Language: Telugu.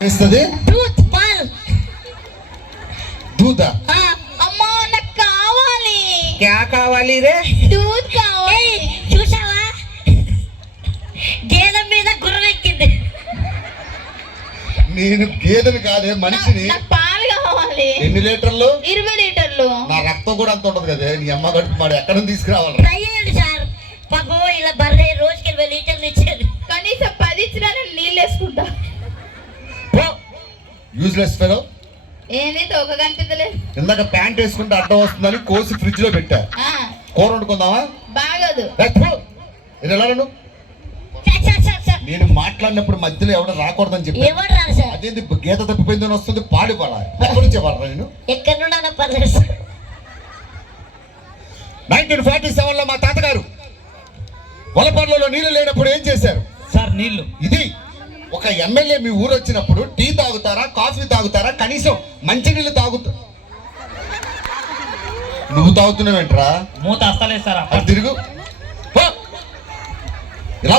ఇస్తుంది दूध पाल दूध అమ్మా నాకు కావాలి क्या కావాలి రే दूध కావాలి చూసావా గేదె మీద గుర్రం ఎక్కింది నేను గేదెని కాదే మనిషిని. నాకు పాలు కావాలి ఎన్ని లీటర్లు? 20 లీటర్లు. నా రక్తం కూడా అంత ఉంటది కదా. నీ అమ్మ గడుపు మాడు ఎక్కడ నుంచి తీసుకురావాలి? ట్రై చేయండి సార్. పాపం ఇలా బర్రె రోజుకి 20 లీటర్లు ఇచ్చేది. కనీసం 10 ఇచ్చినా నేను నీళ్ళు వేసుకుంటా. Useless fellow. ఏంది తోక కనిపించలే. ఇందాక ప్యాంట్ వేసుకుంటే అడ్డం వస్తుందని కోసి ఫ్రిడ్జ్ లో పెట్టా. కూర వండుకుందామా? బాగదు. ఎలా నేను మాట్లాడినప్పుడు మధ్యలో ఎవడ రాకూడదని చెప్పి. ఎవరు రారు సార్? అదేంటి గీత తప్పిపోయిందని వస్తుంది పాడి పడాలి. ఎక్కడి నుంచి పడరా నేను? ఎక్కడి నుండి పర్లేదు సార్. 1947 లో మా తాతగారు వలపర్లలో నీళ్లు లేనప్పుడు ఏం చేశారు సార్? నీళ్లు. ఇది ఒక ఎమ్మెల్యే మీ ఊరు వచ్చినప్పుడు టీ తాగుతారా, కాఫీ తాగుతారా, కనీసం మంచినీళ్ళు తాగుతారు? నువ్వు తాగుతున్నావేంట్రా? మూత వస్తలేదు సార్. తిరుగు ఇలా